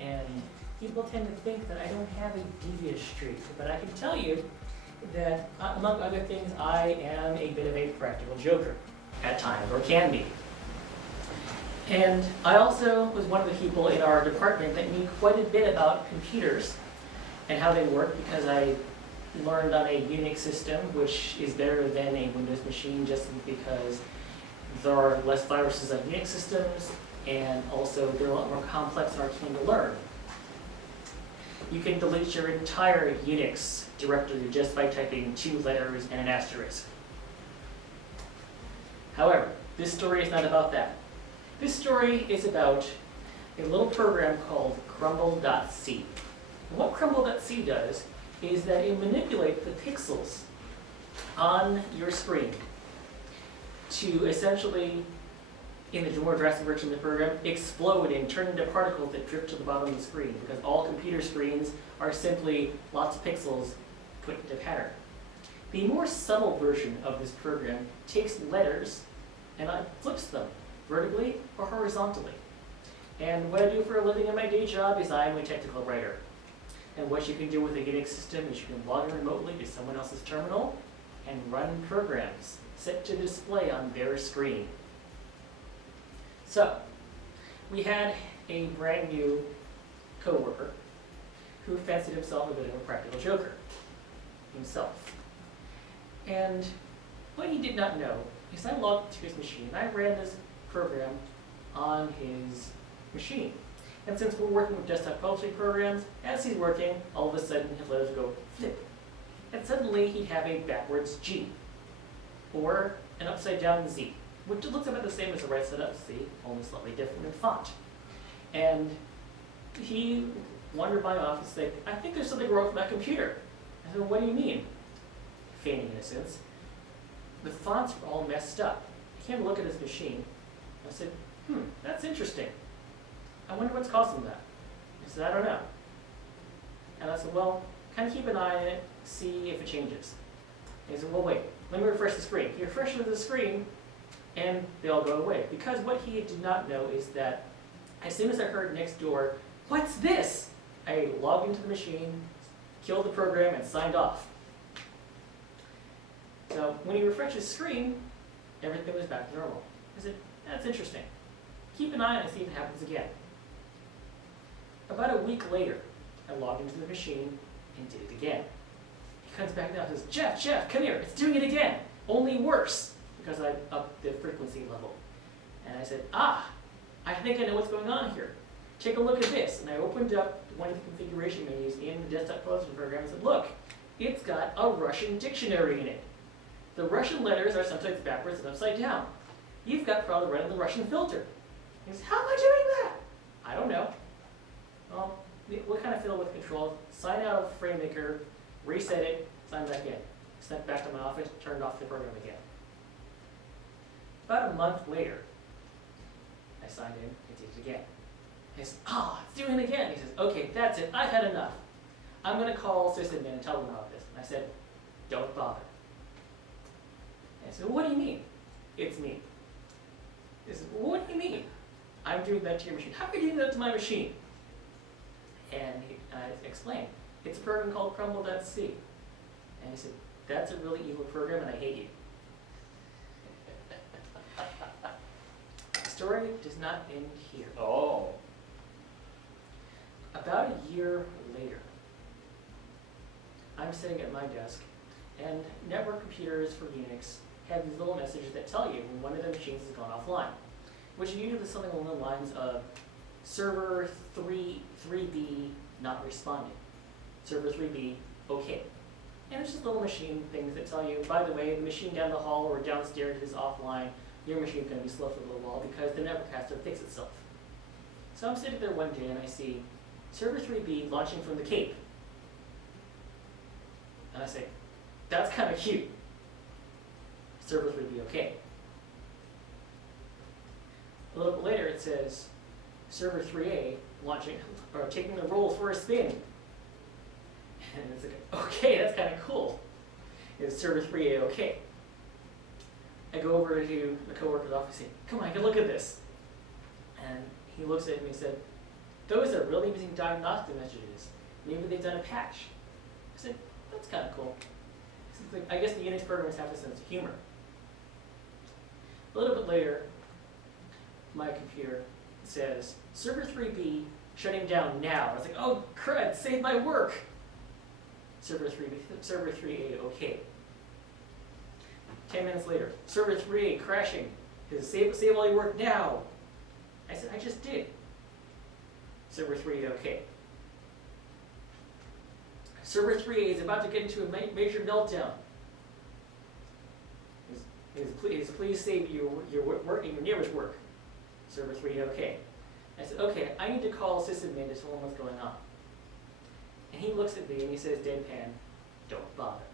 and people tend to think that I don't have a devious streak, but I can tell you that, among other things, I am a bit of a practical joker at times, or can be. And I also was one of the people in our department that knew quite a bit about computers and how they work, because I learned on a Unix system, which is better than a Windows machine just because there are less viruses on Unix systems, and also they're a lot more complex and arcane to learn. You can delete your entire Unix directory just by typing 2 letters and an asterisk. However, this story is not about that. This story is about a little program called Crumble.c. And what Crumble.c does is that it manipulates the pixels on your screen to essentially, in the more drastic version of the program, explode and turn into particles that drift to the bottom of the screen, because all computer screens are simply lots of pixels put into pattern. The more subtle version of this program takes letters and flips them vertically or horizontally. And what I do for a living in my day job is I am a technical writer. And what you can do with a Unix system is you can log in remotely to someone else's terminal and run programs set to display on their screen. So, we had a brand new coworker who fancied himself a bit of a practical joker himself. And what he did not know is I logged into his machine and I ran this program on his machine. And since we're working with desktop publishing programs, as he's working, all of a sudden his letters go flip. And suddenly he'd have a backwards G, or an upside down Z, which looks about the same as a right side up Z, only slightly different in font. And he wandered by my office and said, "I think there's something wrong with my computer." I said, "What do you mean?" Feigning innocence. The fonts were all messed up. He came to look at his machine. I said, that's interesting. I wonder what's causing that. He said, "I don't know." And I said, "Well, kind of keep an eye on it, see if it changes." And he said, "Well, wait, let me refresh the screen." He refreshed the screen, and they all go away. Because what he did not know is that as soon as I heard next door, "What's this?" I logged into the machine, killed the program, and signed off. So when he refreshed his screen, everything was back to normal. I said, "That's interesting. Keep an eye on it and see if it happens again." About a week later, I logged into the machine and did it again. He comes back down and says, Jeff, come here, it's doing it again, only worse," because I upped the frequency level. And I said, I think I know what's going on here. Take a look at this. And I opened up one of the configuration menus in the desktop publishing program and said, "Look, it's got a Russian dictionary in it. The Russian letters are sometimes backwards and upside down. You've got probably running the Russian filter." He says, "How am I doing that?" "I don't know." "Well, what kind of fiddle with control? Sign out of FrameMaker, reset it, sign back in." Sent back to my office, turned off the program again. About a month later, I signed in and did it again. He says, "It's doing it again." He says, "Okay, that's it, I've had enough. I'm going to call sysadmin and tell them about this." And I said, "Don't bother." And I said, "What do you mean?" "It's me." He said, "Well, what do you mean? I'm doing that to your machine. How are you doing that to my machine?" And I explained, "It's a program called Crumble.c. And he said, "That's a really evil program and I hate you." The story does not end here. Oh. About a year later, I'm sitting at my desk, and network computers for Unix have these little messages that tell you when one of the machines has gone offline, which usually is something along the lines of server 3B not responding, server 3B okay. And it's just little machine things that tell you, by the way, the machine down the hall or downstairs is offline, your machine's going to be slow for a little while because the network has to fix itself. So I'm sitting there one day and I see server 3B launching from the Cape. And I say, "That's kind of cute. Server 3B okay." A little bit later it says, server 3A launching, or taking the roll for a spin. And it's like, okay, that's kind of cool. It's server 3A okay. I go over to the coworker's office and say, "Come on, look at this." And he looks at me and said, those are really using diagnostic messages. Maybe they've done a patch. I said, that's kind of cool. I guess the Unix programmers have a sense of humor. A little bit later, my computer says, server 3B shutting down now. I was like, oh crud, save my work. Server 3A, okay. 10 minutes later, server 3A crashing. Save all your work now. I said, I just did. Server 3A, okay. Server 3A is about to get into a major meltdown. Please save your work and your neighbor's work. Server 3A, okay. I said, okay, I need to call sysadmin to tell him what's going on. And he looks at me and he says, deadpan, don't bother.